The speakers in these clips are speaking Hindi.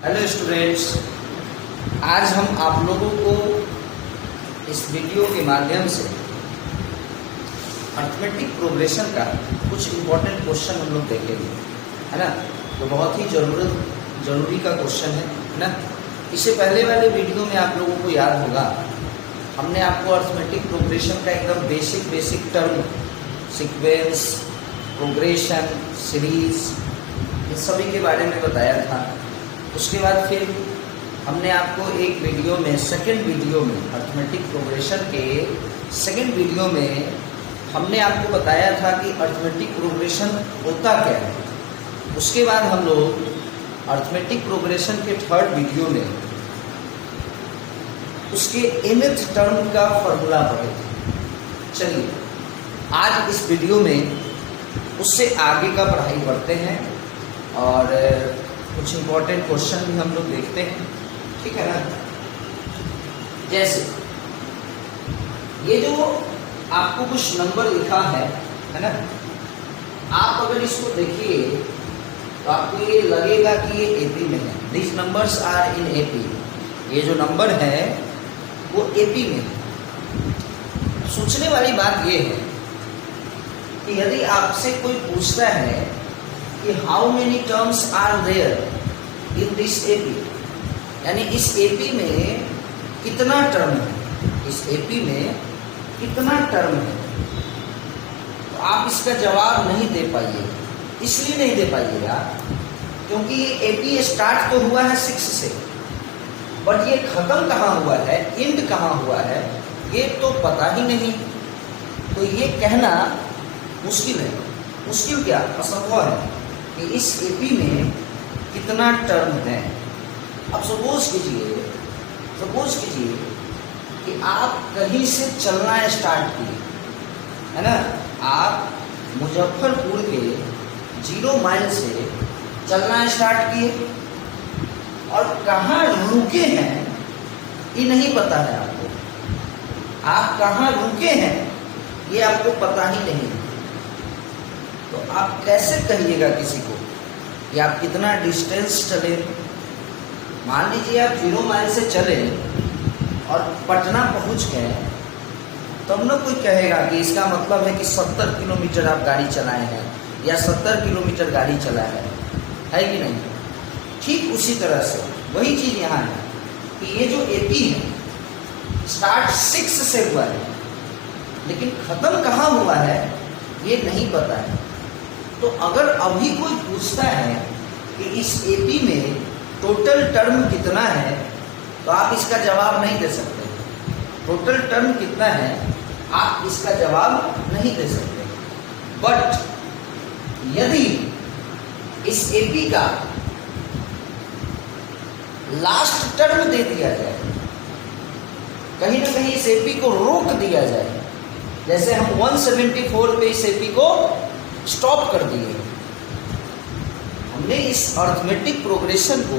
हेलो स्टूडेंट्स, आज हम आप लोगों को इस वीडियो के माध्यम से अर्थमेटिक प्रोग्रेशन का कुछ इम्पोर्टेंट क्वेश्चन हम लोग देखेंगे, है ना। तो बहुत ही ज़रूरी का क्वेश्चन है ना। इससे पहले वाले वीडियो में आप लोगों को याद होगा, हमने आपको अर्थमेटिक प्रोग्रेशन का एकदम basic term, sequence, progression, series, इन सभी के बारे में बताया था। उसके बाद फिर हमने आपको एक वीडियो में, सेकंड वीडियो में, अर्थमेटिक प्रोग्रेशन के सेकंड वीडियो में हमने आपको बताया था कि अर्थमेटिक प्रोग्रेशन होता क्या है। उसके बाद हम लोग अर्थमेटिक प्रोग्रेशन के थर्ड वीडियो में उसके nth टर्म का फॉर्मूला पढ़े थे। चलिए आज इस वीडियो में उससे आगे का पढ़ाई करते हैं और कुछ इम्पोर्टेंट क्वेश्चन भी हम लोग देखते हैं, ठीक है ना। जैसे ये जो आपको कुछ नंबर लिखा है ना, आप अगर इसको देखिए तो आपको ये लगेगा कि ये एपी में है। This numbers are in AP. ये जो नंबर है वो एपी में है। सोचने वाली बात ये है कि यदि आपसे कोई पूछता है कि how many terms are there in this AP, यानी इस एपी में कितना टर्म है, इस एपी में कितना टर्म है, तो आप इसका जवाब नहीं दे पाइए। इसलिए नहीं दे पाइएगा क्योंकि ये एपी स्टार्ट तो हुआ है 6 से, बट ये खत्म कहाँ हुआ है, एंड कहाँ हुआ है, ये तो पता ही नहीं। तो ये कहना मुश्किल है। मुश्किल क्या, असंभव है कि इस एपी में कितना टर्म है। अब सपोज कीजिए कि आप कहीं से चलना स्टार्ट किए, है ना। आप मुजफ्फरपुर के 0 माइल से चलना स्टार्ट किए और कहाँ रुके हैं ये नहीं पता है आपको। आप कहाँ रुके हैं ये आपको पता ही नहीं। तो आप कैसे कहिएगा किसी को कि आप कितना डिस्टेंस चले। मान लीजिए आप 0 माइल से चले और पटना पहुंच गए, तब ना कोई कहेगा कि इसका मतलब है कि 70 किलोमीटर आप गाड़ी चलाए हैं या 70 किलोमीटर गाड़ी चलाए है कि नहीं। ठीक उसी तरह से वही चीज़ यहाँ है कि ये जो एपी है स्टार्ट 6 से हुआ है, लेकिन ख़त्म कहाँ हुआ है ये नहीं पता है। तो अगर अभी कोई पूछता है कि इस एपी में टोटल टर्म कितना है, तो आप इसका जवाब नहीं दे सकते। टोटल टर्म कितना है आप इसका जवाब नहीं दे सकते। बट यदि इस एपी का लास्ट टर्म दे दिया जाए, कहीं ना कहीं इस एपी को रोक दिया जाए, जैसे हम 174 पे इस एपी को स्टॉप कर दिए, हमने इस अर्थमेटिक प्रोग्रेशन को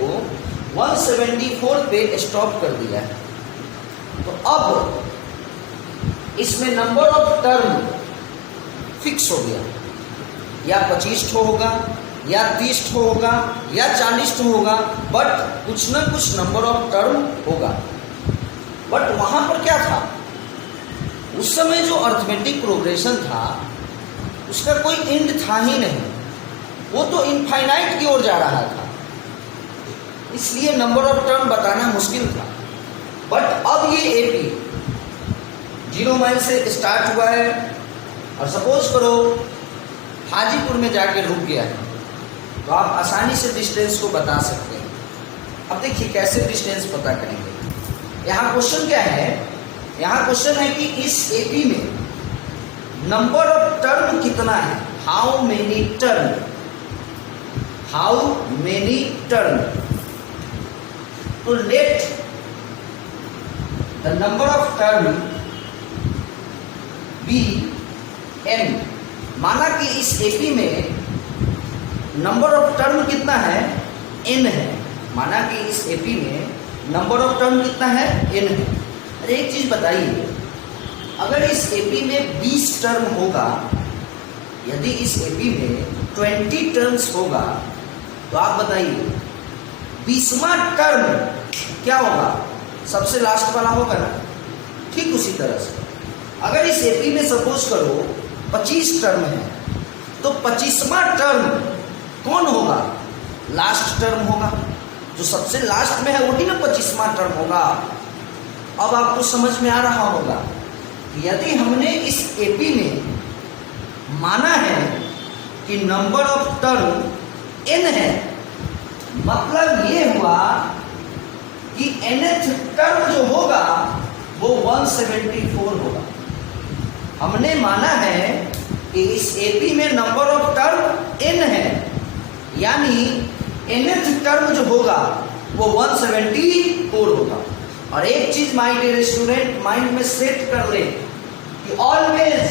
174 पे स्टॉप कर दिया है, तो अब इसमें नंबर ऑफ टर्म फिक्स हो गया। या 25 होगा या 30 होगा या 40 होगा, बट कुछ ना कुछ नंबर ऑफ टर्म होगा। बट वहां पर क्या था, उस समय जो अर्थमेटिक प्रोग्रेशन था उसका कोई एंड था ही नहीं, वो तो इनफाइनाइट की ओर जा रहा था, इसलिए नंबर ऑफ टर्म बताना मुश्किल था। बट अब ये एपी 0 माइल से स्टार्ट हुआ है और सपोज करो हाजीपुर में जाके रुक गया है, तो आप आसानी से डिस्टेंस को बता सकते हैं। अब देखिए कैसे डिस्टेंस पता करेंगे। यहाँ क्वेश्चन क्या है, यहाँ क्वेश्चन है कि इस एपी में नंबर ऑफ टर्म कितना है, हाउ मेनी टर्म। तो let the number of term be n। माना कि इस एपी में नंबर ऑफ टर्म कितना है, n है। माना कि इस एपी में नंबर ऑफ टर्म कितना है, n है। अरे एक चीज बताइए, अगर इस एपी में 20 टर्म होगा, यदि इस एपी में 20 टर्म्स होगा, तो आप बताइए 20वां टर्म क्या होगा, सबसे लास्ट वाला होगा ना। ठीक उसी तरह से अगर इस एपी में सपोज करो 25 टर्म है, तो 25वां टर्म कौन होगा, लास्ट टर्म होगा। जो सबसे लास्ट में है वही ना 25वां टर्म होगा। अब आपको समझ में आ रहा होगा, यदि हमने इस एपी में माना है कि नंबर ऑफ टर्म n है, मतलब ये हुआ कि nth टर्म जो होगा वो 174 होगा। हमने माना है कि इस एपी में नंबर ऑफ टर्म n है, यानी nth टर्म जो होगा वो 174 होगा। और एक चीज माय डियर स्टूडेंट माइंड में सेट कर ले कि always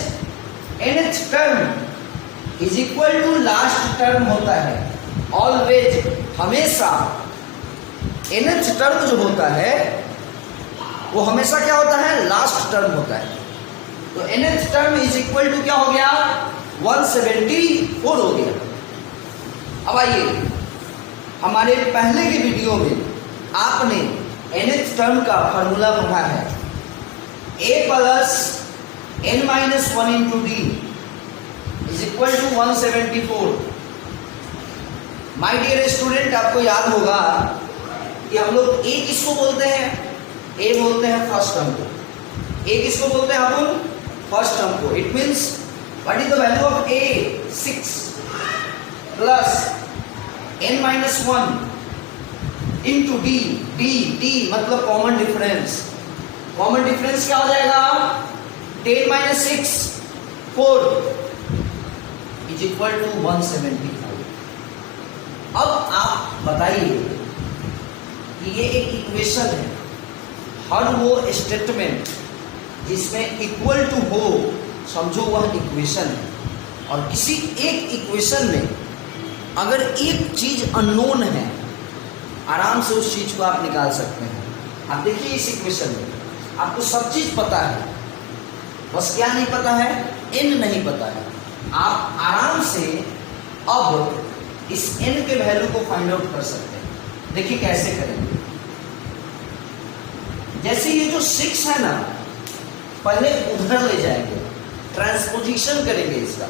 nth term is equal to last term होता है। ऑलवेज, हमेशा nth टर्म जो होता है वो हमेशा क्या होता है, लास्ट टर्म होता है। तो nth term is equal to क्या हो गया, 174 हो गया। अब आइए, हमारे पहले के वीडियो में आपने nth टर्म का फॉर्मूला पढ़ा है, a plus n minus 1 into d is equal to 174। My dear student, आपको याद होगा कि हम लोग a किसको बोलते हैं, a बोलते हैं फर्स्ट टर्म को। a किसको बोलते हैं अपन, फर्स्ट टर्म को। It means what is the value of a, 6 plus n minus 1 into D, D मतलब कॉमन डिफरेंस। कॉमन डिफरेंस क्या हो जाएगा, 10 माइनस 6 4 इज इक्वल टू 174। अब आप बताइए कि ये एक इक्वेशन है, हर वो स्टेटमेंट जिसमें इक्वल टू हो, समझो वह इक्वेशन है। और किसी एक इक्वेशन में अगर एक चीज अननोन है, आराम से उस चीज को आप निकाल सकते हैं। आप देखिए इस इक्वेशन में आपको सब चीज पता है, बस क्या नहीं पता है, n नहीं पता है। आप आराम से अब इस n के वैल्यू को फाइंड आउट कर सकते हैं। देखिए कैसे करेंगे। जैसे ये जो 6 है ना, पहले उधर ले जाएंगे, ट्रांसपोजिशन करेंगे इसका,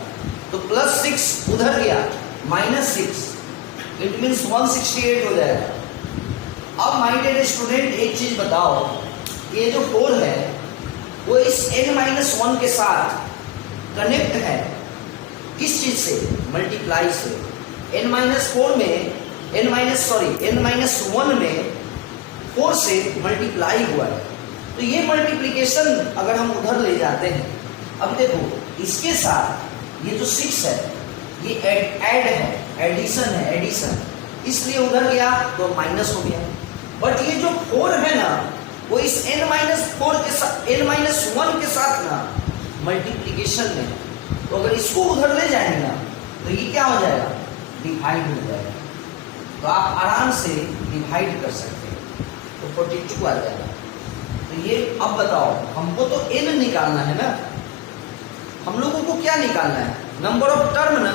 तो प्लस 6 उधर गया, माइनस 6, इट मीन्स 168 हो जाएगा। अब माय डियर स्टूडेंट एक चीज बताओ, ये जो 4 है वो इस n माइनस 1 के साथ कनेक्ट है किस चीज से, मल्टीप्लाई से। n माइनस 4 में n माइनस 1 में 4 से मल्टीप्लाई हुआ है, तो ये मल्टीप्लिकेशन अगर हम उधर ले जाते हैं, अब देखो इसके साथ ये जो 6 है ये ऐड है, एडिशन है, एडिशन, इसलिए उधर गया तो माइनस हो गया। बट ये जो 4 है ना, वो इस n माइनस 4 के साथ, n माइनस 1 के साथ ना मल्टीप्लिकेशन में, तो अगर इसको उधर ले जाएंगे ना तो ये क्या हो जाएगा, डिवाइड हो जाएगा। तो आप आराम से डिवाइड कर सकते हैं, तो 42 आ जाएगा। तो ये अब बताओ, हमको तो n निकालना है ना, हम लोगों को क्या निकालना है, नंबर ऑफ टर्म ना।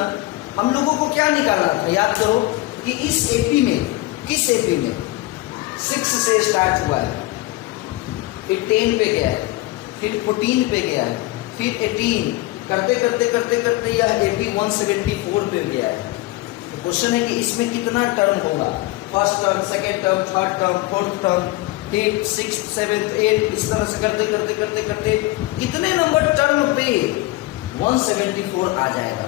हम लोगों को क्या निकालना था, याद करो कि इस एपी में, किस एपी में 6 से स्टार्ट हुआ है, फिर 10 पे गया है, फिर 14 पे गया है, फिर 18, करते करते करते करते यह एपी 174 पे गया है। तो क्वेश्चन है कि इसमें कितना टर्म होगा, first term, second term, third term, fourth term, 5th, 6th, 7th, 8th, इस तरह से करते करते करते करते कितने नंबर टर्म पे 174 आ जाएगा।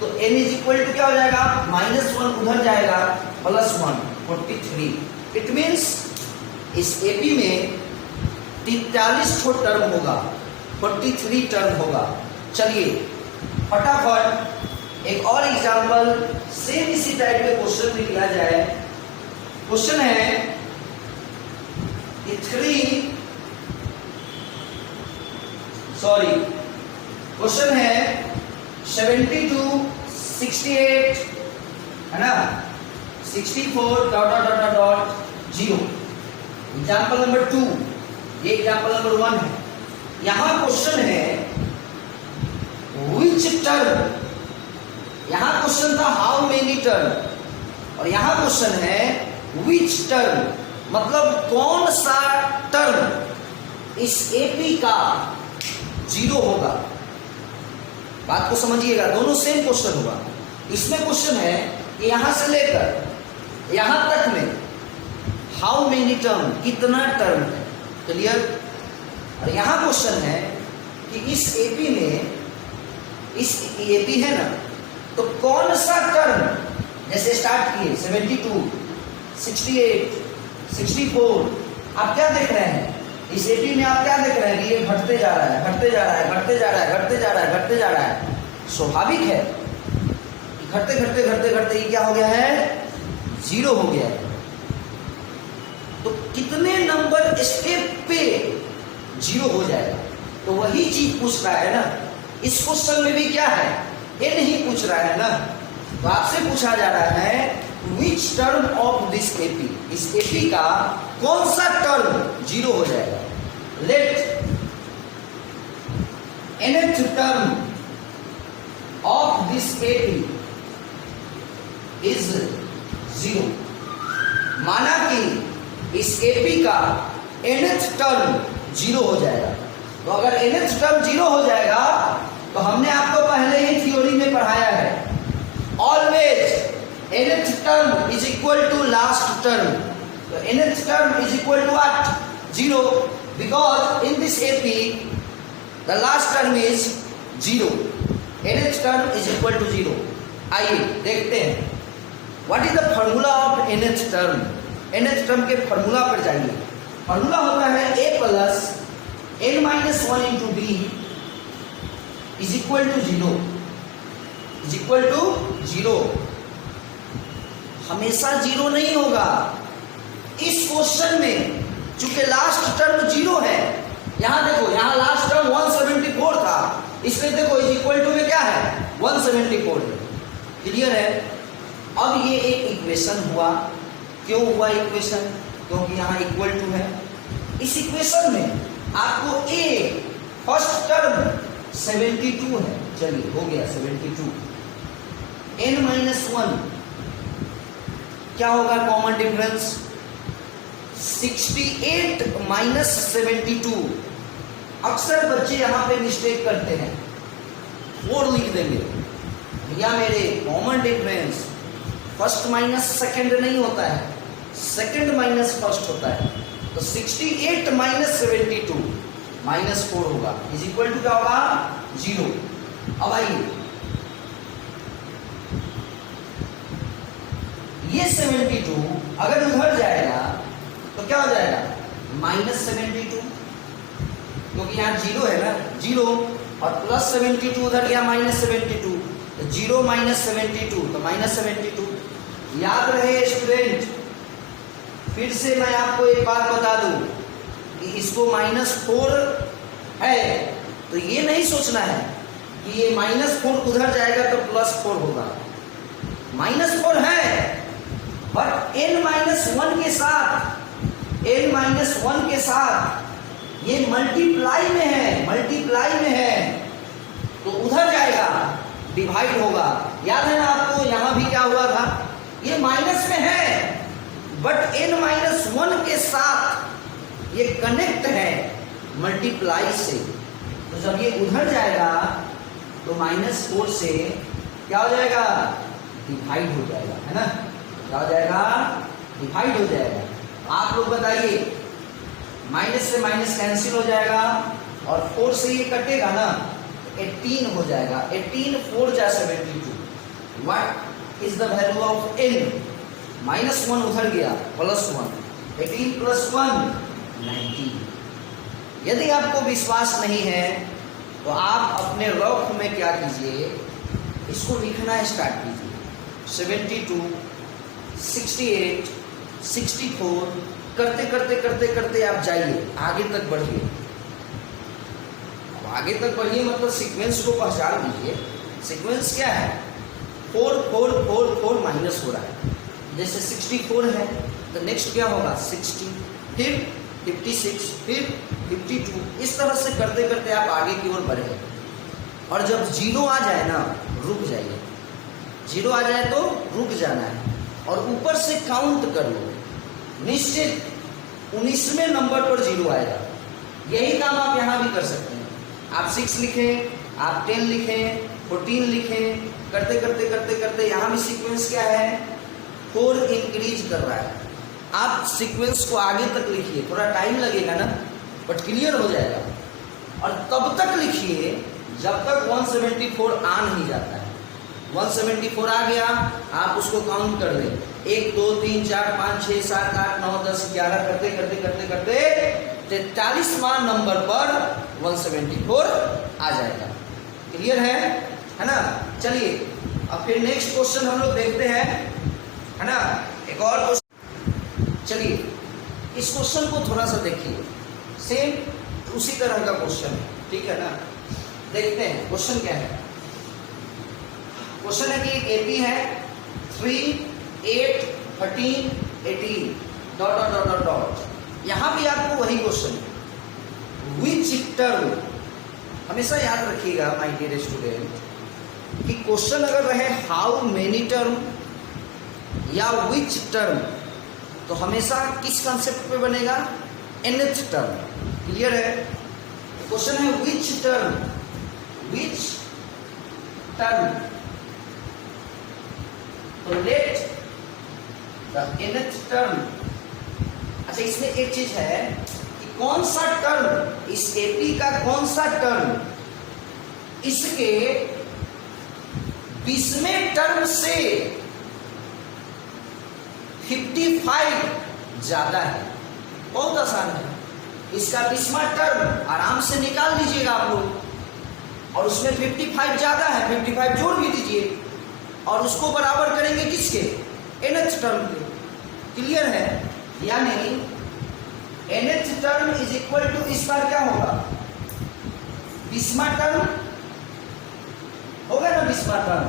तो n इज इक्वल टू क्या हो जाएगा, -1 उधर जाएगा, +1 43। इट मीन्स इस एपी में 43 ठो टर्म होगा, 43 टर्म होगा। चलिए फटाफट एक और एग्जांपल सेम इसी टाइप के क्वेश्चन में लिया जाए। क्वेश्चन है कि क्वेश्चन है 72 68 है ना, 64 .0। एग्जाम्पल नंबर 2, ये एग्जाम्पल नंबर 1 है। यहां क्वेश्चन है विच टर्म, यहां क्वेश्चन था हाउ मेनी टर्म, और यहां क्वेश्चन है विच टर्म, मतलब कौन सा टर्म इस एपी का 0 होगा। बात को समझिएगा, दोनों सेम क्वेश्चन होगा। इसमें क्वेश्चन है कि यहां से लेकर यहां तक में हाउ मेनी टर्म, कितना टर्म है, क्लियर। और यहां क्वेश्चन है कि इस एपी में, इस एपी है ना, तो कौन सा टर्म, जैसे स्टार्ट किए 72, 68, 64, आप क्या देख रहे हैं इस एपी में, आप क्या देख रहे हैं कि ये घटते जा रहा है, घटते जा रहा है, घटते जा रहा है, घटते जा रहा है, घटते जा रहा है। स्वाभाविक है, घटते घटते घटते घटते ये क्या हो गया है, 0 हो गया है। तो कितने नंबर स्टेप पे 0 हो जाएगा, तो वही चीज पूछ रहा है ना। इस क्वेश्चन में भी क्या है, ये नहीं पूछ रहा है ना, तो आपसे पूछा जा रहा है which term of this AP, इस एपी का कौन सा टर्म 0 हो जाएगा। Let nth term of this AP is 0। माना कि इस एपी का nth टर्म 0 हो जाएगा। तो अगर nth टर्म 0 हो जाएगा तो हमने आपको पहले ही थ्योरी में पढ़ाया है, always nth term is equal to last term. तो nth term is equal to what, 0, because in this AP the last term is 0, nth term is equal to 0। आइए देखते हैं what is the formula of nth term. nth term के फॉर्मूला पर जाइए। फॉर्मूला होता है a plus n minus 1 into b is equal to 0, is equal to 0। हमेशा 0 नहीं होगा। इस क्वेश्चन में चूंकि लास्ट टर्म 0 है, यहां देखो, यहां लास्ट टर्म 174 था, इसलिए देखो इज इक्वल टू में क्या है, 174 है। क्लियर है। अब ये एक इक्वेशन हुआ। क्यों हुआ इक्वेशन, क्योंकि यहां इक्वल टू है। इस इक्वेशन में आपको a फर्स्ट टर्म 72 है, चलिए हो गया 72। n माइनस 1 क्या होगा, कॉमन डिफरेंस 68 माइनस 72। अक्सर बच्चे यहां पे मिस्टेक करते हैं, 4 लिख देंगे। भैया मेरे common difference first minus second नहीं होता है, सेकंड माइनस फर्स्ट होता है। तो 68 माइनस 72 माइनस 4 होगा, इज इक्वल टू क्या होगा, 0। अब आइए ये 72 अगर उधर जाएगा तो क्या हो जाएगा, माइनस 72, क्योंकि यहाँ 0 है ना, 0 और प्लस 72 उधर गया माइनस 72, तो 0 माइनस 72 तो माइनस 72। याद रहे स्टूडेंट, फिर से मैं आपको एक बात बता दूं कि इसको -4 है तो ये नहीं सोचना है कि ये -4 उधर जाएगा तो +4 होगा। -4 है बट n-1 के साथ, n-1 के साथ ये मल्टीप्लाई में है, मल्टीप्लाई में है तो उधर जाएगा, डिवाइड होगा। याद है ना आपको, यहां भी क्या हुआ था, ये माइनस में है बट n-1 के साथ ये कनेक्ट है मल्टीप्लाई से। तो जब ये उधर जाएगा तो -4 से क्या हो जाएगा, डिवाइड हो जाएगा, है ना, क्या हो जाएगा, डिवाइड हो जाएगा। आप लोग बताइए, माइनस से माइनस कैंसिल हो जाएगा और 4 से ये कटेगा ना, 18 हो जाएगा। 18 4 जा 72। What is the value of n, -1 उधर गया, +1, 18 + 1 19। यदि आपको विश्वास नहीं है तो आप अपने रफ में क्या कीजिए, इसको लिखना स्टार्ट कीजिए। 72, 68, 64 करते करते करते करते आप जाइए, आगे तक बढ़िए। अब आगे तक बढ़िए मतलब सीक्वेंस को पहचान लीजिए। सीक्वेंस क्या है, 4 4 4 4 माइनस हो रहा है। जैसे 64 है तो नेक्स्ट क्या होगा, 60, फिर 56, फिर 52। इस तरह से करते करते आप आगे की ओर बढ़े और जब 0 आ जाए ना, रुक जाइए। 0 आ जाए तो रुक जाना है। और ऊपर से काउंट कर लो, निश्चित 19वें नंबर पर 0 आएगा। यही काम आप यहाँ भी कर सकते हैं। आप 6 लिखें, आप 10 लिखें, 14 लिखें, करते करते करते करते यहाँ भी सीक्वेंस क्या है, 4 इंक्रीज कर रहा है। आप सीक्वेंस को आगे तक लिखिए, थोड़ा टाइम लगेगा ना, बट क्लियर हो जाएगा। और तब तक लिखिए जब तक 174 आ नहीं जाता है। 174 आ गया, आप उसको काउंट कर लें, 1 2 3 4 5 6 7 8 9 10 11 करते करते करते करते 43वां नंबर पर 174 आ जाएगा। क्लियर है ना? चलिए अब फिर नेक्स्ट क्वेश्चन हम लोग देखते हैं, है ना? एक और क्वेश्चन, चलिए इस क्वेश्चन को थोड़ा सा देखिए, सेम उसी तरह का क्वेश्चन है, ठीक है ना? देखते हैं क्वेश्चन क्या है। क्वेश्चन है कि एक एपी है 3 8 13 18 dot dot dot dot dot. यहां भी आपको वही क्वेश्चन है, विच टर्म, हमेशा याद रखिएगा माय डियर स्टूडेंट कि क्वेश्चन अगर रहे हाउ मेनी टर्म या विच टर्म, तो हमेशा किस कंसेप्ट पे बनेगा, nth टर्म। क्लियर है? क्वेश्चन है विच टर्म, विच टर्म, तो लेट द nth टर्म। अच्छा, इसमें एक चीज है कि कौन सा टर्म, इस एपी का कौन सा टर्म इसके 20वें टर्म से 55 ज्यादा है। बहुत आसान है, इसका 20वां टर्म आराम से निकाल लीजिएगा आप लोग, और उसमें 55 ज्यादा है, 55 जोड़ भी दीजिए और उसको बराबर करेंगे किसके, nth टर्म के। क्लियर है? यानी nth term is equal to, इस बार क्या होगा, 20वां टर्म होगा ना, 20वां टर्म।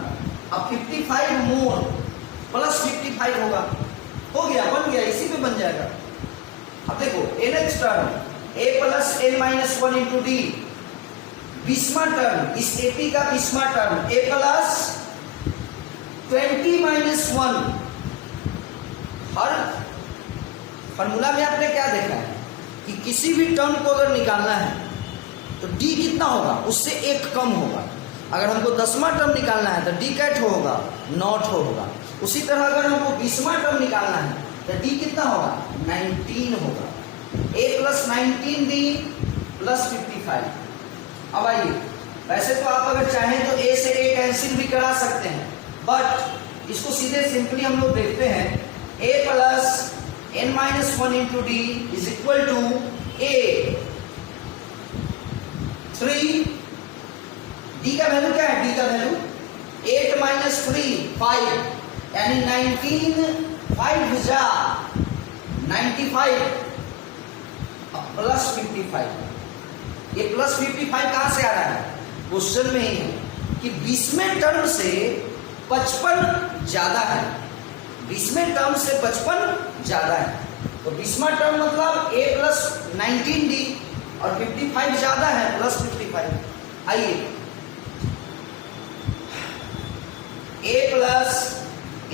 अब 55 मोर प्लस 55 होगा, हो गया, बन गया, इसी पे बन जाएगा। अब देखो nth term a plus n minus 1 into d, 20वां टर्म, इस एपी का 20वां टर्म a प्लस 20 माइनस 1। हर फॉर्मूला में आपने क्या देखा है कि किसी भी टर्म को अगर निकालना है तो d कितना होगा, उससे एक कम होगा। अगर हमको 10वां टर्म निकालना है तो d कैट होगा, नॉट होगा। उसी तरह अगर हमको 20वां टर्म निकालना है तो d कितना होगा, 19 होगा। a plus 19 d plus 55। अब आइए, वैसे तो आप अगर चाहें तो a से a कैंसिल भी करा सकते हैं, बट इसको सीधे सिंपली हम लोग देखते हैं, a plus n minus 1 into d is equal to a 3, d का वैल्यू क्या है, d का वैल्यू 8 माइनस 3 5, यानी 19 5 जा 95 प्लस 55। ये प्लस 55 कहां से आ रहा है, क्वेश्चन में ही है कि 20वें टर्म से 55 ज्यादा है, 20वें टर्म से 55 ज्यादा है। तो 20वां टर्म मतलब a प्लस 19d और 55 ज्यादा है, प्लस 55। आइए, a plus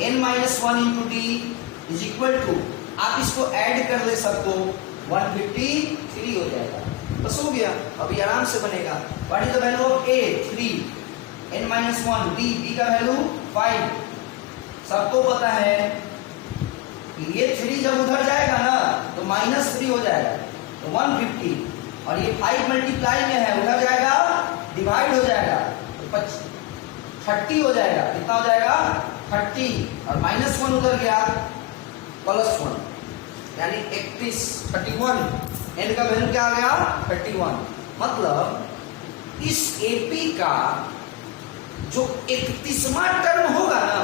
n minus 1 into d is equal to, आप इसको ऐड कर ले सबको, 153 हो जाएगा, बस हो गया। अभी आराम से बनेगा। What is the value of a 3, n minus 1 d का वैल्यू 5। सबको पता है कि ये 3 जब उधर जाएगा ना तो माइनस 3 हो जाएगा, तो 150, और ये 5 मल्टीप्लाई में है, उधर जाएगा डिवाइड हो जाएगा तो 30 हो जाएगा। कितना हो जाएगा, 30, और माइनस 1 उधर गया प्लस 1, यानी 31 n का वैल्यू क्या आ गया, 31। मतलब इस एपी का जो 31वां टर्म होगा ना,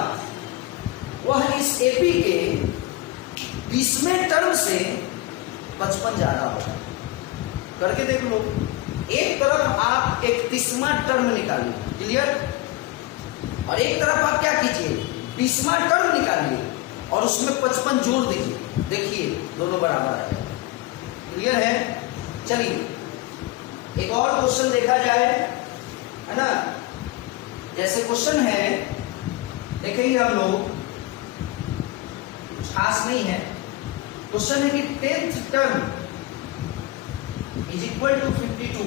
वह इस एपी के 20वें टर्म से 55 ज्यादा होगा। करके देख लो, एक तरफ आप 31वां टर्म निकालिए, क्लियर, और एक तरफ आप क्या कीजिए, 20वां टर्म निकालिए और उसमें 55 जोड़ दीजिए, देखिए दोनों बराबर आ जाएगा। क्लियर है? चलिए एक और क्वेश्चन देखा जाए, है ना। जैसे क्वेश्चन है, देखेंगे हम लोग खास नहीं है। क्वेश्चन है कि 10th term is equal to 52।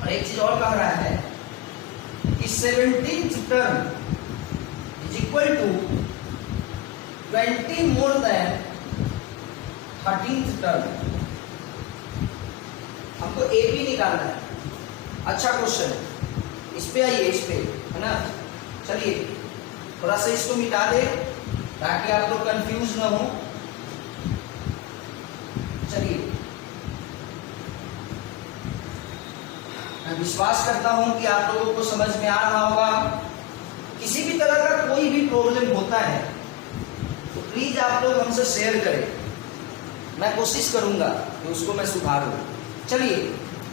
और एक चीज और कह रहा है कि 17th term is equal to 20 more than 13th term. हमको AP निकालना है। अच्छा क्वेश्चन है, इस पे आइए, इस पे है ना। चलिए थोड़ा सा इसको मिटा दे ताकि आप लोग कंफ्यूज ना हो। चलिए, मैं विश्वास करता हूं कि आप लोगों को समझ में आ रहा होगा। किसी भी तरह का कोई भी प्रॉब्लम होता है तो प्लीज आप लोग हमसे शेयर करें, मैं कोशिश करूंगा कि उसको मैं सुधारूं। चलिए,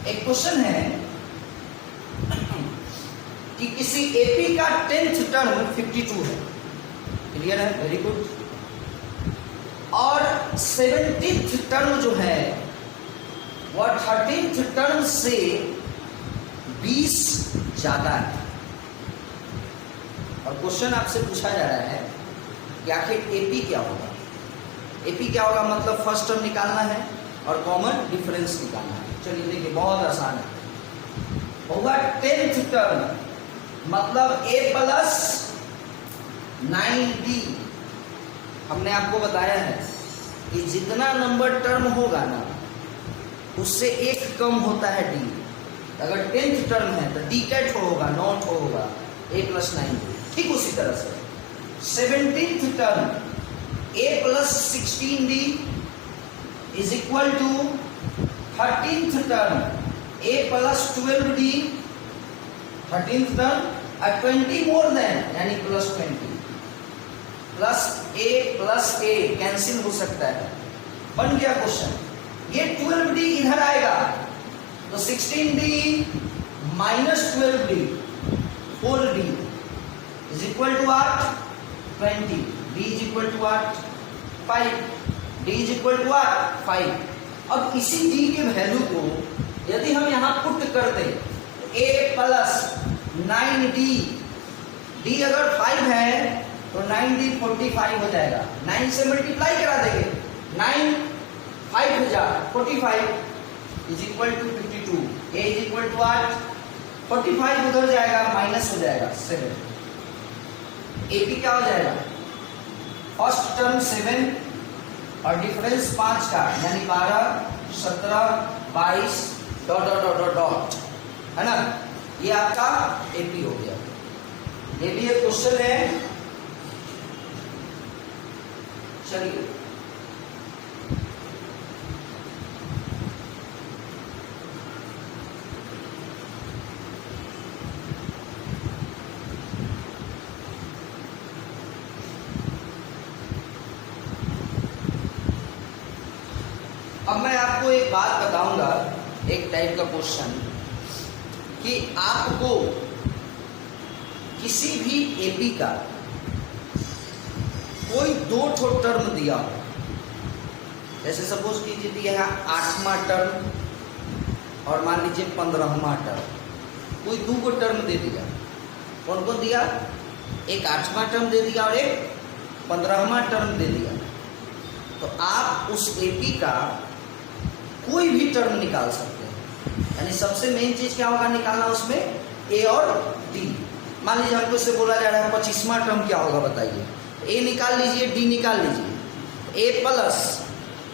एक क्वेश्चन है कि किसी AP का 10th टर्म 52 है। क्लियर है? Very good. और 17th टर्म जो है वह 13th टर्म से 20 ज्यादा है। और क्वेश्चन आपसे पूछा जा रहा है कि आखिर AP क्या होगा। AP क्या होगा मतलब फर्स्ट टर्म निकालना है और कॉमन डिफरेंस निकालना है। चलिए देखिए, बहुत आसान है। होगा 10th टर्म मतलब A प्लस 9D। हमने आपको बताया है कि जितना नंबर टर्म होगा ना उससे एक कम होता है D। अगर 10th टर्म है तो D कैट होगा, नॉट होगा A प्लस 9D। ठीक उसी तरह से 17th term A plus 16D is equal to 13th term A plus 12D। 13th term 20 more than यानी प्लस 20 प्लस A कैंसिल हो सकता है। बन गया क्वेश्चन। ये 12D इधर आएगा तो 16D minus 12D 4D is equal to 8 20। D is equal to 8 5। D is equal to 5। अब इसी D के वैल्यू को यदि हम यहां पुट कर दें A प्लस 9D, D अगर 5 है तो 9D 45 हो जाएगा। 9 से मल्टीप्लाई करा देंगे, 9 5 हजार 45 is equal to 52। A is equal to 8, 45 उधर जाएगा माइनस हो जाएगा 7। AP क्या हो जाएगा? फर्स्ट टर्म 7 और डिफरेंस 5 का यानी 12 17 22 dot dot dot dot dot, है ना। ये आपका AP हो गया। ये भी एक क्वेश्चन है। चलिए, अब मैं आपको एक बात बताऊंगा, एक टाइप का क्वेश्चन, कि आपको किसी भी AP का कोई 2 ठो टर्म दिया हो। जैसे सपोज कीजिए दिया है 8वां टर्म और मान लीजिए 15वां टर्म। कोई 2 को टर्म दे दिया। कौन कौन दिया? एक 8वां टर्म दे दिया और एक 15वां टर्म दे दिया। तो आप उस AP का कोई भी टर्म निकाल सकते हैं। यानी सबसे मेन चीज क्या होगा निकालना उसमें? A और D। मान लीजिए हमको इससे बोला जा रहा है 25वां टर्म क्या होगा बताइए। A निकाल लीजिए, D निकाल लीजिए। A प्लस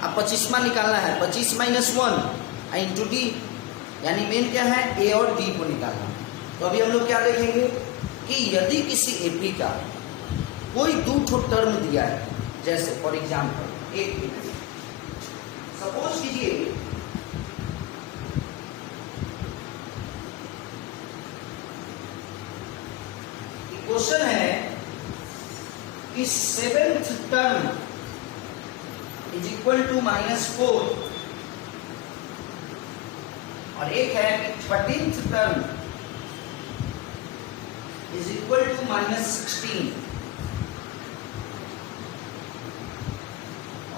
अब 25वां निकालना है, 25 माइनस 1 इंटू D, यानी मेन क्या है? A और D को निकालना। तो अभी हम लोग क्या देखेंगे कि यदि किसी AP का कोई 2 ठो टर्म दिया है, जैसे फॉर एग्जाम्पल एक सपोज कीजिए क्वेश्चन है कि 7th term is equal to -4 और एक है कि 13th term is equal to -16।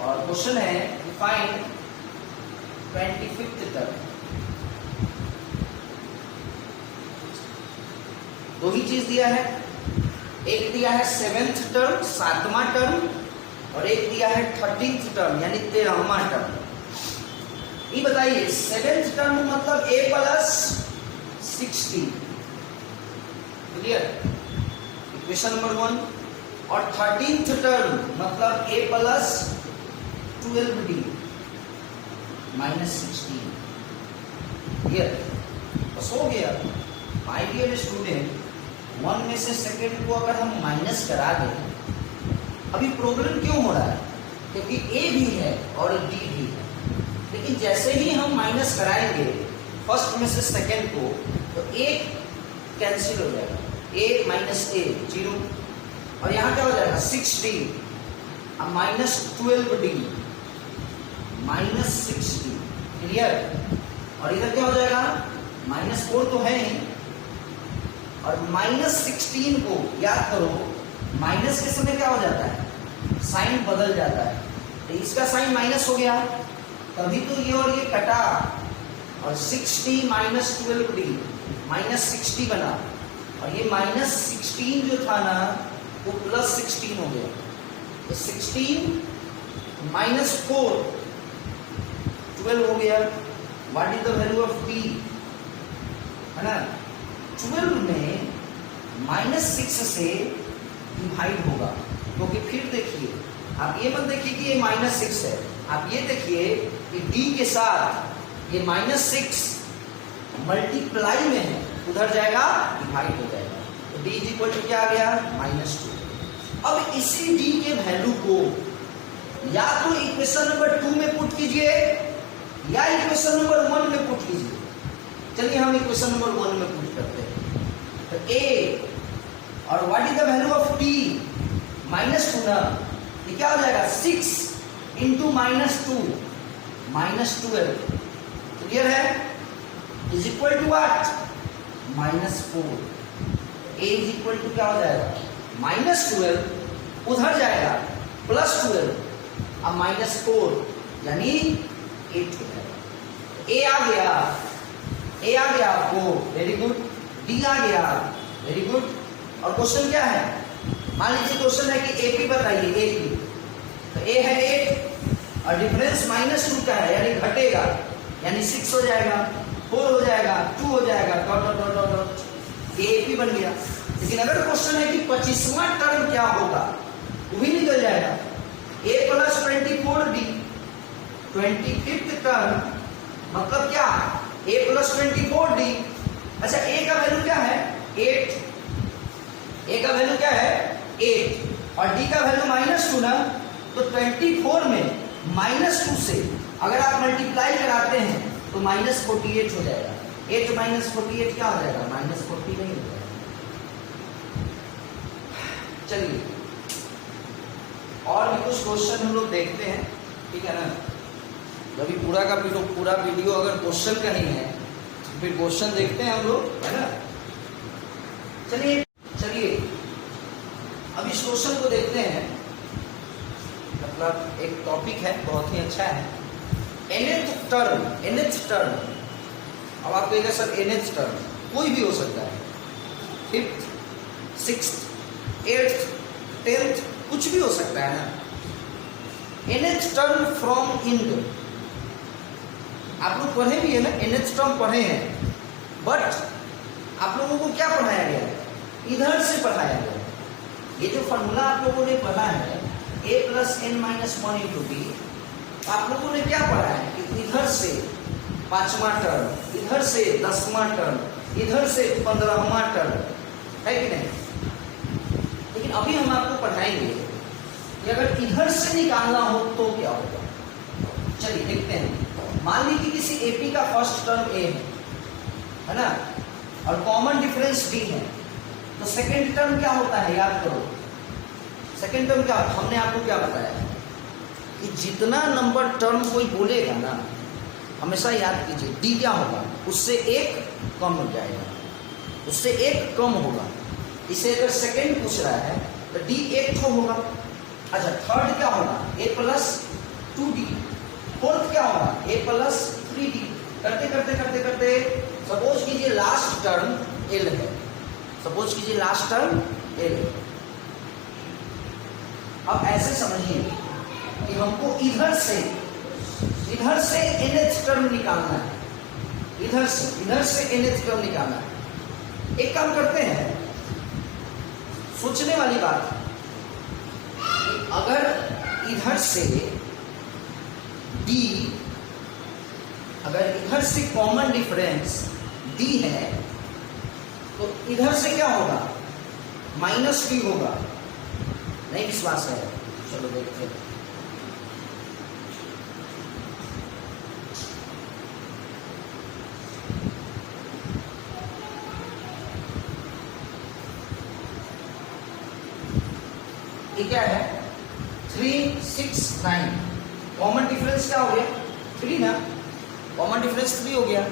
और क्वेश्चन है फाइंड 25th टर्म। दो ही चीज दिया है, एक दिया है 7th टर्म 7वां टर्म, और एक दिया है 13th टर्म यानी 13वां टर्म। ये बताइए 7th टर्म मतलब a plus 16, clear, equation number 1। और 13th टर्म मतलब a plus 12d minus 16, clear, बस हो गया। माय डियर स्टूडेंट, 1 में से सेकेंड को अगर हम माइनस करा दें, अभी प्रॉब्लम क्यों हो रहा है, क्योंकि a भी है और d भी है, लेकिन जैसे ही हम माइनस कराएंगे फर्स्ट में से सेकेंड को, तो a कैंसिल हो जाएगा, a माइनस a 0, और यहाँ क्या हो जाएगा 6d minus 12d minus 6d, clear. और इधर क्या हो जाएगा -4 तो है ही, और -16 को याद करो, माइनस के समय क्या हो जाता है, साइन बदल जाता है, तो इसका साइन माइनस हो गया, तभी तो ये और ये कटा, और 6d माइनस 12d माइनस 60 बना, और ये माइनस 16 जो था ना वो प्लस 16 हो गया, तो 16 माइनस 4 12 हो गया। What is the value of d, है ना, 12 में -6 से डिवाइड होगा, क्योंकि फिर देखिए, आप ये मत देखिए कि ये -6 है, आप ये देखिए कि d के साथ ये -6 मल्टीप्लाई में है, उधर जाएगा डिवाइड हो जाएगा, तो d इक्वल टू क्या आ गया -2। अब इसी d के वैल्यू को या तो इक्वेशन नंबर 2 में पुट कीजिए या इक्वेशन नंबर 1 में पुट कीजिए। चलिए हम इक्वेशन नंबर 1 में पुट करते हैं, तो a और what is the value of t -2 ना, ये क्या हो जाएगा 6 इंटू -2 -12, क्लियर है, is equal to what -4। a is equal to क्या हो जाएगा -12, उधर जाएगा +12 अब -4 यानी 8 हो जाएगा। a आ गया आपको, वेरी गुड, d आ गया, वेरी गुड। और क्वेश्चन क्या है, मान लीजिए क्वेश्चन है कि AP बताइए, AP, तो a है 8 और डिफरेंस -2 का है यानी घटेगा, यानी 6 हो जाएगा, 4 हो जाएगा, 2 हो जाएगा, dot dot dot dot, AP बन गया। लेकिन अगर क्वेश्चन है कि 25वां टर्म क्या होगा, वो भी निकल जाएगा, a plus 24d 25th term मतलब क्या, a प्लस 24d। अच्छा a का वैल्यू क्या है 8, a का वैल्यू क्या है 8 और d का वैल्यू -2 ना, तो 24 में -2 से अगर आप मल्टीप्लाई कराते हैं तो -48 हो जाएगा, 8 माइनस 48 क्या हो जाएगा -40 नहीं हो जाएगा। चलिए और भी कुछ क्वेश्चन हम लोग देखते हैं, ठीक है ना, अभी पूरा वीडियो अगर क्वेश्चन का नहीं है तो फिर क्वेश्चन देखते हैं हम लोग, है ना। चलिए अब इस क्वेश्चन को देखते हैं, मतलब एक टॉपिक है बहुत ही अच्छा है, nth टर्म। अब आप कहेंगे सर nth टर्म कोई भी हो सकता है, 5th 6th 8th 10th कुछ भी हो सकता है ना। nth टर्म फ्रॉम इंड, आप लोग पढ़े भी है ना, nth टर्म पढ़े हैं, बट आप लोगों को क्या पढ़ाया गया है, इधर से पढ़ाया गया है। ये जो फॉर्मूला आप लोगों ने पढ़ा है a plus n minus 1 into b, आप लोगों ने क्या पढ़ा है कि इधर से 5वां टर्म, इधर से 10वां टर्म, इधर से 15वां टर्म, है कि नहीं। लेकिन अभी हम आपको पढ़ाएंगे कि अगर इधर से निकालना हो तो क्या होगा। चलिए देखते हैं, मान लीजिए किसी एपी का फर्स्ट टर्म ए है ना, और कॉमन डिफरेंस डी है, तो सेकेंड टर्म क्या होता है याद करो। सेकेंड टर्म क्या, हमने आपको क्या बताया कि जितना नंबर टर्म कोई बोलेगा ना, हमेशा याद कीजिए डी क्या होगा, उससे एक कम हो जाएगा, उससे एक कम होगा। इसे अगर सेकेंड पूछ रहा है तो डी एक तो होगा। अच्छा थर्ड क्या होगा, ए प्लस 2d। फोर्थ क्या होगा, a प्लस 3d। करते करते करते करते सपोज कीजिए लास्ट टर्म l है, सपोज कीजिए लास्ट टर्म l, अब ऐसे समझिए कि हमको इधर से nth टर्म निकालना है, इधर से nth टर्म निकालना है। एक काम करते हैं, सोचने वाली बात कि अगर इधर से d, अगर इधर से कॉमन डिफरेंस d है तो इधर से क्या होगा, -d होगा। नहीं विश्वास है, चलो देखते हैं। ये क्या है, 3, 6, 9, कॉमन डिफरेंस क्या हो गया, 3 ना, कॉमन डिफरेंस 3 हो गया।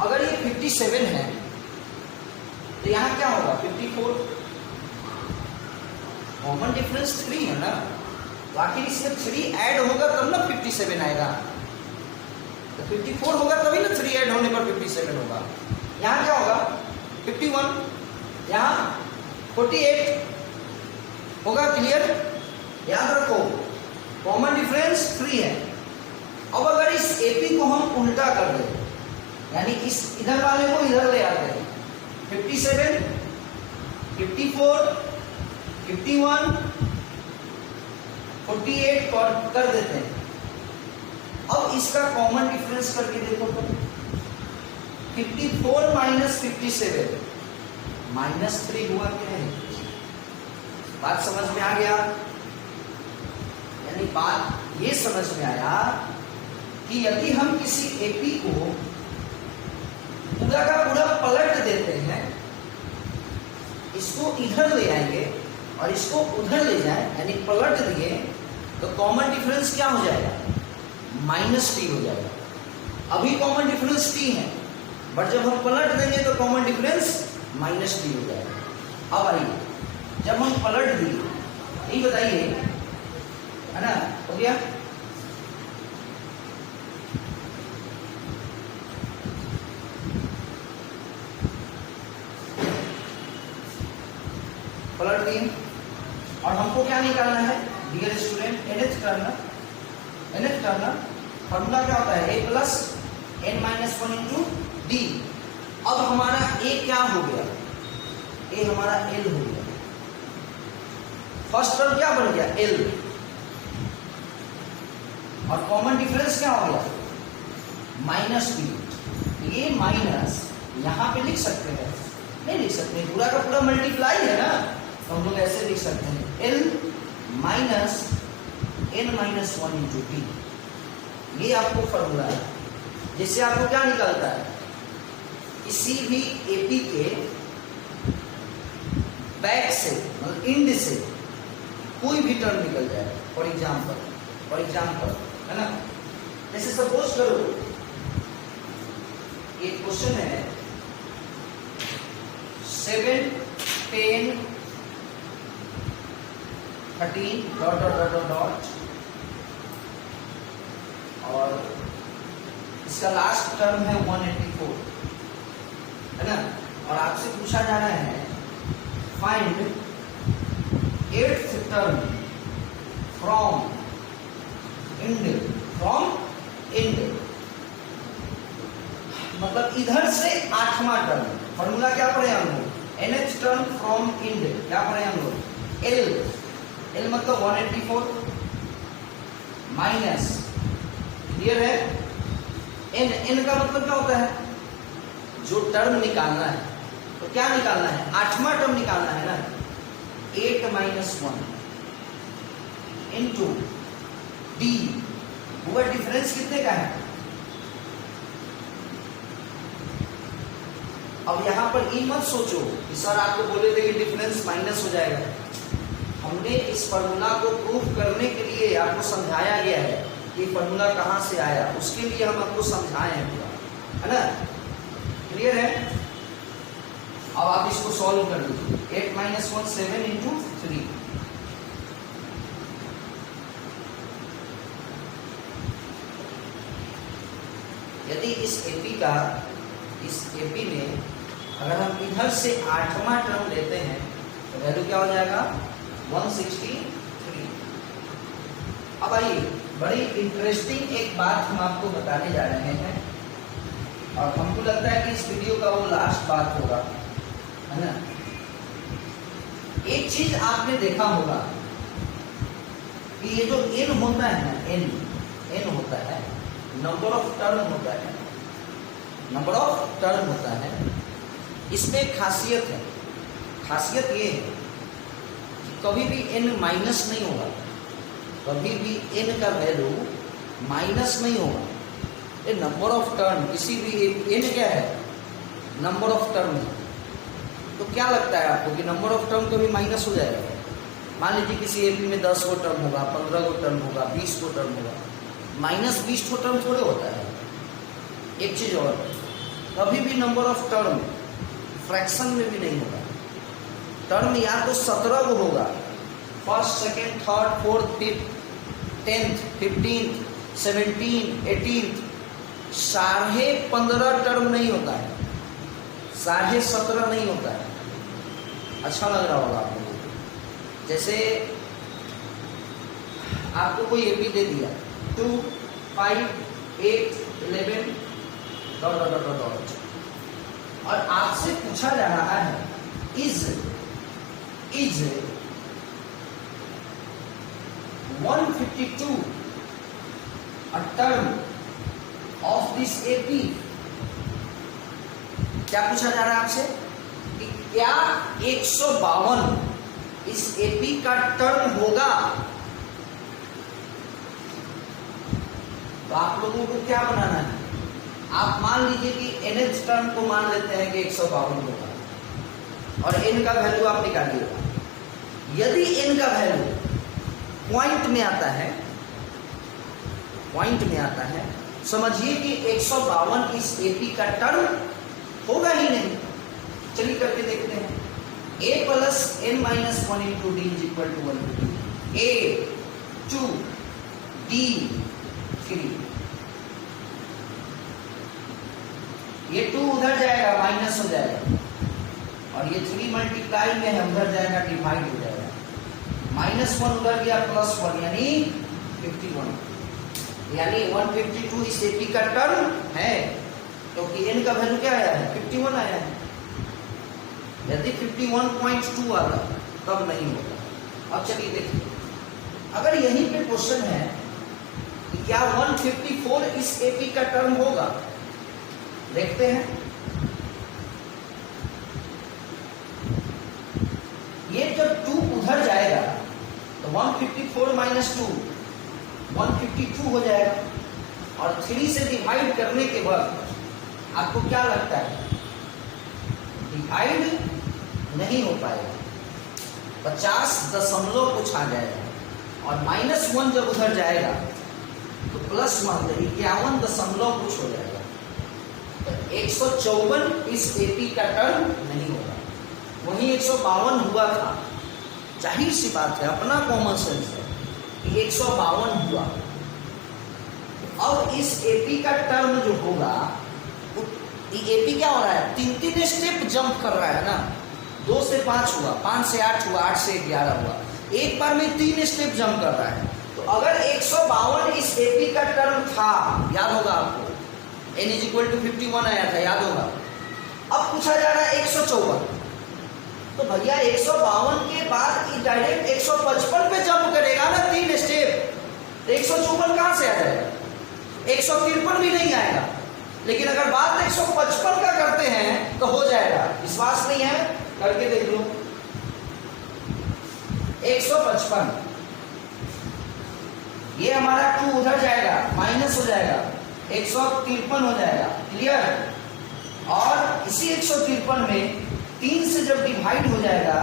अगर ये 57 है तो यहाँ क्या होगा, 54, कॉमन डिफरेंस 3 है ना, तो आखिर इसमें 3 ऐड होगा तब ना 57 आएगा, तो 54 होगा तभी ना 3 ऐड होने पर 57 होगा। यहाँ क्या होगा, 51, यहाँ 48 होगा। क्लियर, याद रखो कॉमन डिफरेंस 3 है। अब अगर इस AP को हम उल्टा कर दें, यानी इस इधर वाले को इधर ले आते हैं, 57, 54, 51, 48 कर देते हैं। अब इसका कॉमन डिफरेंस करके देखो तो 54 माइनस 57 -3 हुआ क्या है, बात समझ में आ गया। यानी बात ये समझ में आया कि यदि हम किसी AP को पूरा का पूरा पलट देते हैं, इसको इधर ले आएंगे और इसको उधर ले जाए, यानी पलट दिए, तो कॉमन डिफरेंस क्या हो जाएगा, -t हो जाएगा। अभी कॉमन डिफरेंस t है, बट जब हम पलट देंगे तो कॉमन डिफरेंस -t हो जाएगा। अब आइए, जब हम पलट दिए, यही बताइए, है ना, हो गया। पलट दिए और हमको क्या निकालना है, dear student, nth term. Formula क्या होता है, a plus n-1 into d। अब हमारा a क्या हो गया, a हमारा l हो गया। फर्स्ट टर्म क्या बन गया, l, और कॉमन डिफरेंस क्या हो गया, -t। ये माइनस यहां पे लिख सकते हैं, नहीं लिख सकते, पूरा का पूरा मल्टीप्लाई है ना, तो हम लोग ऐसे लिख सकते हैं, l minus n-1 into d। ये आपको फॉर्मूला है, जिससे आपको क्या निकलता है, किसी भी AP के बैक से, मतलब इंड से कोई भी टर्म निकल जाए। फॉर एग्जाम्पल, है ना, जैसे सपोज करो एक क्वेश्चन है, 7, 10, 13 ... और इसका लास्ट टर्म है 184, है ना, और आपसे पूछा जा रहा है find 8th term from end, मतलब इधर से 8वां टर्म। फॉर्मूला क्या पढ़े हम लोग, nth टर्म फ्रॉम इंड, क्या पढ़े हम लोग, l मतलब 184 माइनस, क्लियर है, n का मतलब क्या होता है, जो टर्म निकालना है, तो क्या निकालना है, 8वां टर्म निकालना है ना, 8-1 इंटू d, हुआ डिफरेंस कितने का है। अब यहां पर ये मत सोचो कि सर आपको बोले थे कि डिफरेंस माइनस हो जाएगा। हमने इस फॉर्मूला को प्रूफ करने के लिए आपको समझाया गया है कि फॉर्मूला कहां से आया, उसके लिए हम आपको समझाए हैं पूरा, है ना, क्लियर है। अब आप इसको सॉल्व कर लीजिए, 8-1 7 इंटू 3, यदि इस AP में अगर हम इधर से 8वां टर्म लेते हैं तो वैल्यू क्या हो जाएगा, 160 अब आइए, बड़ी इंटरेस्टिंग एक बात हम आपको बताने जा रहे हैं, और हमको लगता है कि इस वीडियो का वो लास्ट बात होगा, है ना। एक चीज आपने देखा होगा कि ये जो n होता है ना, n होता है, नंबर ऑफ टर्म होता है, नंबर ऑफ टर्म होता है। इसमें एक खासियत है, खासियत ये है कि कभी भी n माइनस नहीं होगा, कभी भी n का वैल्यू माइनस नहीं होगा। ये नंबर ऑफ टर्म, किसी भी n क्या है, नंबर ऑफ टर्म है। तो क्या लगता है आपको कि नंबर ऑफ टर्म कभी माइनस हो जाएगा? मान लीजिए किसी एपी में 10 गो टर्म होगा, 15 गो टर्म होगा, 20 गो टर्म होगा, माइनस 20 गो टर्म थोड़े होता है। एक चीज और, कभी भी नंबर ऑफ टर्म फ्रैक्शन में भी नहीं होगा। टर्म या तो 17 गो होगा, first, second, third, fourth, fifth, 10th, 15th, 17th, 18th, 15.5 term नहीं होता है, 17.5 नहीं होता है। अच्छा लग रहा होगा आपको। जैसे आपको कोई एपी दे दिया 2, 5, 8, 11 डॉट डॉट डॉट डॉट, और आपसे पूछा जा रहा है is 152 a term of this AP। क्या पूछा जा रहा है आपसे कि क्या 152 इस एपी का टर्म होगा? तो आप लोगों को क्या बनाना है, आप मान लीजिए कि nth टर्म को मान लेते हैं कि 152 होगा, और n का वैल्यू आप निकालिएगा। यदि n का वैल्यू पॉइंट में आता है, पॉइंट में आता है, समझिए कि 152 इस एपी का टर्म होगा ही नहीं। चलिए करके देखते हैं। a plus n minus 1 into d is equal to 150, a 2 d 3, ये 2 उधर जाएगा माइनस हो जाएगा, और ये 3 मल्टीप्लाई में है, उधर जाएगा डिवाइड हो जाएगा, -1 उधर गया +1 यानी 51, यानी 152 इस एपी का टर्म है, क्योंकि n का वैल्यू क्या आया है, 51 आया है। यदि 51.2 आता तब नहीं होता। अब चलिए देखिए, अगर यहीं पे क्वेश्चन है कि क्या 154 इस एपी का टर्म होगा, देखते हैं। ये जब 2 उधर जाएगा तो 154 माइनस 2 152 हो जाएगा, और 3 से डिवाइड करने के बाद आपको क्या लगता है, डिवाइड नहीं हो पाएगा, 50 दशमलव कुछ आ जाएगा, और -1 जब उधर जाएगा तो +1 51 दशमलव कुछ हो जाएगा। तो 154 इस एपी का टर्म नहीं होगा, वही 152 हुआ था। जाहिर सी बात है, अपना कॉमन सेंस है कि 152 हुआ। अब इस एपी का टर्म जो होगा, एपी क्या हो रहा है, 3 स्टेप जंप कर रहा है ना, 2 से 5 हुआ, 5 से 8 हुआ, 8 से 11 हुआ, एक बार में 3 स्टेप जंप कर रहा है। तो अगर 152 इस एपी का टर्म था, याद होगा आपको, n इज इक्वल टू 51 आया था, याद होगा। अब पूछा जा रहा है 154, तो भैया 152 के बाद डायरेक्ट 155 पे जंप करेगा ना 3 स्टेप, तो 154 कहां से आ जाएगा, 153 भी नहीं आएगा। लेकिन अगर बात 155 का करते हैं तो हो जाएगा। विश्वास नहीं है, करके देख लो। 155, ये हमारा 2 उधर जाएगा, माइनस हो जाएगा, 153 हो जाएगा, क्लियर। और इसी 153 में 3 से जब डिवाइड हो जाएगा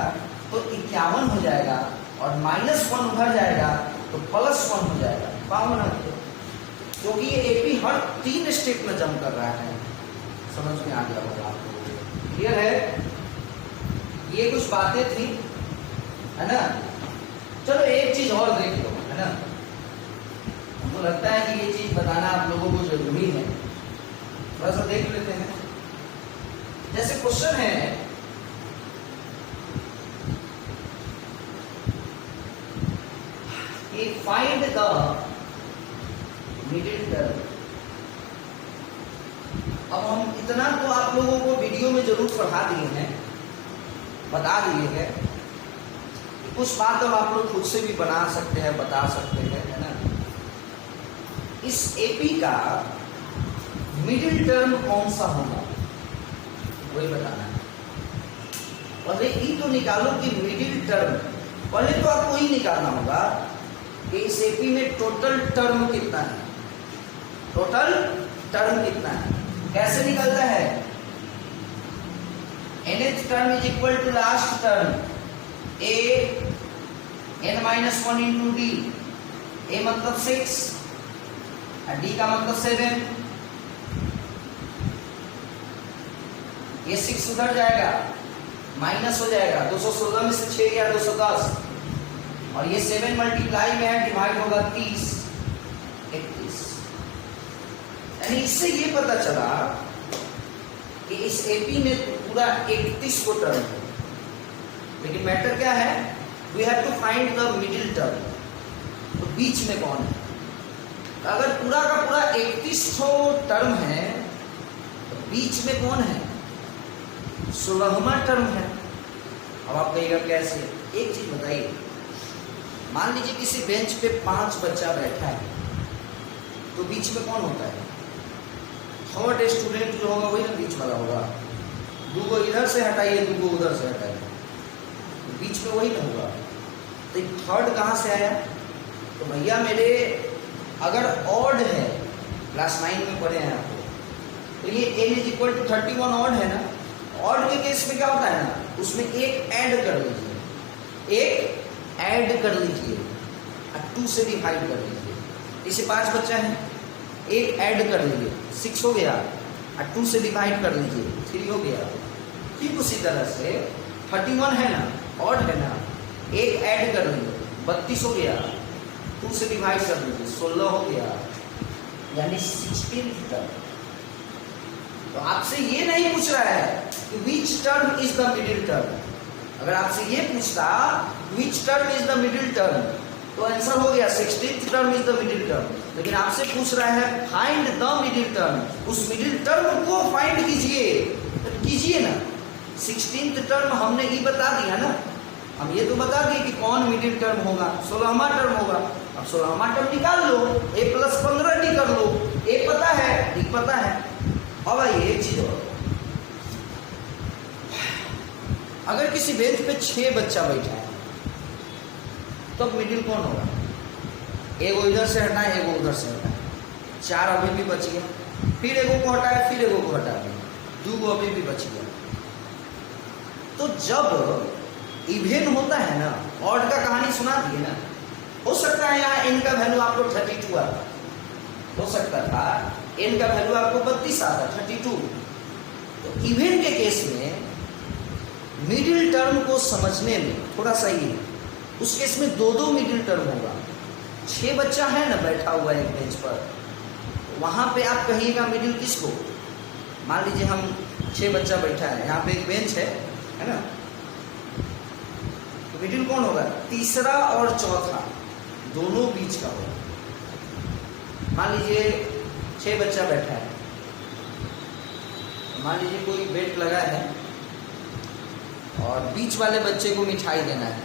तो 51 हो जाएगा, और -1 उधर जाएगा तो +1 हो जाएगा, 52। क्योंकि ये एपी हर 3 स्टेप में जंप कर रहा है। समझ में आ गया होगा आपको, क्लियर है। ये कुछ बातें थी, है ना। चलो एक चीज और देख लो, है ना। हमको लगता है कि ये चीज बताना आप लोगों को जरूरी है, थोड़ा सा देख लेते हैं। जैसे क्वेश्चन है कि फाइंड द मिडिल टर्म। अब हम इतना तो आप लोगों को वीडियो में जरूर पढ़ा दिए हैं, बता दिए हैं, कुछ बात अब आप लोग खुद से भी बना सकते हैं, बता सकते हैं, है ना। इस एपी का मिडिल टर्म कौन सा होगा वही बताना है। पहले ई तो निकालो कि मिडिल टर्म, पहले तो आपको ही निकालना होगा कि इस एपी में टोटल टर्म कितना है, टोटल टर्म कितना है। कैसे निकलता है? nth term is equal to last term a n-1 into d. a मतलब 6 और d का मतलब 7। ये 6 उधर जाएगा, माइनस हो जाएगा, 216 में से 6 गया 210, और ये 7 मल्टीप्लाई में है, डिवाइड होगा 30, 31। यानी इससे ये पता चला कि इस एपी में पूरा 31 को टर्म है। लेकिन मैटर क्या है? We have to find the middle term. तो बीच में कौन है? अगर पूरा का पूरा 31 टर्म है तो बीच में कौन है? 16वां टर्म है। अब आप कहिएगा कैसे? एक चीज बताइए, मान लीजिए किसी बेंच पे 5 बच्चा बैठा है, तो बीच में कौन होता है? थर्ड स्टूडेंट जो होगा वही ना बीच वाला होगा। 2 को इधर से हटाइए, 2 को उधर से हटाइए, तो बीच में वही ना होगा। तो थर्ड कहाँ से आया? तो भैया मेरे अगर ऑड है, क्लास 9 में पढ़े हैं आपको, तो ये n is equal to 31 odd है ना। ऑड के केस में क्या होता है ना, उसमें एक ऐड कर लीजिए, एक ऐड कर लीजिए और 2 से डिवाइड कर लीजिए। इसे 5 बच्चा है, एक ऐड कर लीजिए, 6 हो गया, और 2 से डिवाइड कर लीजिए, 3 हो गया। ठीक उसी तरह से 31 है ना, ऑड है ना, एक ऐड कर लीजिए, 32 हो गया, 2 से डिवाइड कर लीजिए, 16 हो गया, यानी 16th टर्म। तो आपसे ये नहीं पूछ रहा है कि which term is the middle term. अगर आपसे ये पूछता which term is the middle term, तो आंसर हो गया 16th term is the middle term. लेकिन आपसे पूछ रहा है फाइंड द मिडिल टर्म, उस मिडिल टर्म को फाइंड कीजिए, तो कीजिए ना। 16th टर्म हमने ये बता दिया ना, हम ये तो बता दिए कि कौन मिडिल टर्म होगा, 16वां टर्म होगा। अब 16वां टर्म निकाल लो, a + 15 डी कर लो, a पता है, d पता है। अब आइए एक चीज और, अगर किसी बेंच पे 6 बच्चा बैठा है, तो अब मिडिल कौन होगा? एगो इधर से हटा है, एगो उधर से हटा है, 4 अभी भी बच गया, फिर एगो को हटाया, फिर एगो को हटा दिया, 2 को अभी भी बच गया। तो जब इवेन होता है ना, ऑड का कहानी सुना दी ना, हो सकता है यहाँ n का वैल्यू आपको 32 आता, हो सकता था n का वैल्यू आपको 32 आता, 32। तो इवेन के केस में मिडिल टर्म को समझने में थोड़ा सा ही, उस केस में 2-2 मिडिल टर्म होगा। 6 बच्चा है ना बैठा हुआ है एक बेंच पर, वहां पे आप कहिएगा मिडिल किसको? मान लीजिए हम 6 बच्चा बैठा है, यहाँ पे एक बेंच है ना, तो मिडिल कौन होगा? तीसरा और चौथा दोनों बीच का होगा। मान लीजिए 6 बच्चा बैठा है, मान लीजिए कोई बेट लगा है और बीच वाले बच्चे को मिठाई देना है,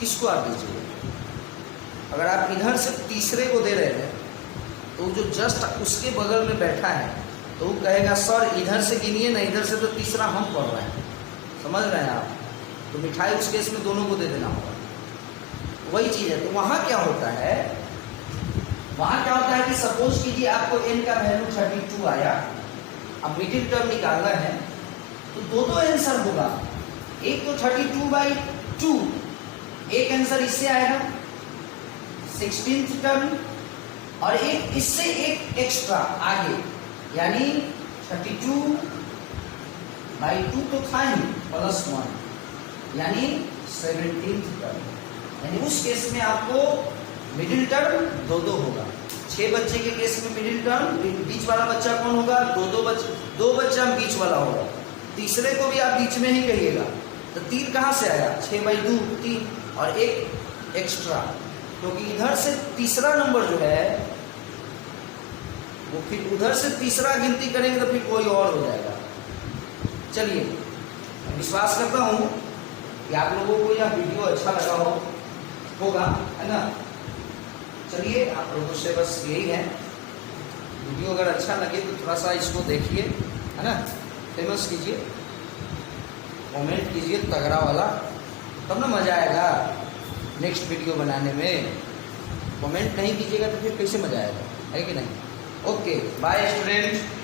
किसको आप दीजिए? अगर आप इधर से तीसरे को दे रहे हैं, तो जो जस्ट उसके बगल में बैठा है तो वो कहेगा सर इधर से गिनिए ना, इधर से तो तीसरा हम पढ़ रहे हैं, समझ रहे हैं आप? तो मिठाई उस केस में दोनों को दे देना होगा। वही चीज है। तो वहां क्या होता है, वहां क्या होता है कि सपोज कीजिए आपको n का वैल्यू 32 आया, अब मिडिल टर्म निकालना है, तो 2-2 आंसर होगा। एक तो 32/2, एक आंसर इससे आएगा 16th टर्म, और एक इससे एक एक्स्ट्रा आगे, यानी 32/2 तो था ही, +1 यानी 17th टर्म। यानी उस केस में आपको मिडिल टर्म 2-2 होगा। 6 बच्चे के केस में मिडिल टर्म, बीच वाला बच्चा कौन होगा? 2 बच्चा बीच वाला होगा, तीसरे को भी आप बीच में ही कहिएगा। तो 3 कहाँ से आया? 6/2 3, और एक एक्स्ट्रा, क्योंकि इधर से तीसरा नंबर जो है वो फिर उधर से तीसरा गिनती करेंगे तो फिर कोई और हो जाएगा। चलिए, विश्वास करता हूँ कि आप लोगों को यह वीडियो अच्छा लगा होगा, है ना। चलिए, आप लोगों से बस यही है, वीडियो अगर अच्छा लगे तो थोड़ा सा इसको देखिए, है ना, फेमस कीजिए, कमेंट कीजिए तगड़ा वाला, तब ना मज़ा आएगा नेक्स्ट वीडियो बनाने में। कमेंट नहीं कीजिएगा तो फिर कैसे मज़ा आएगा, है कि नहीं। Okay, bye student.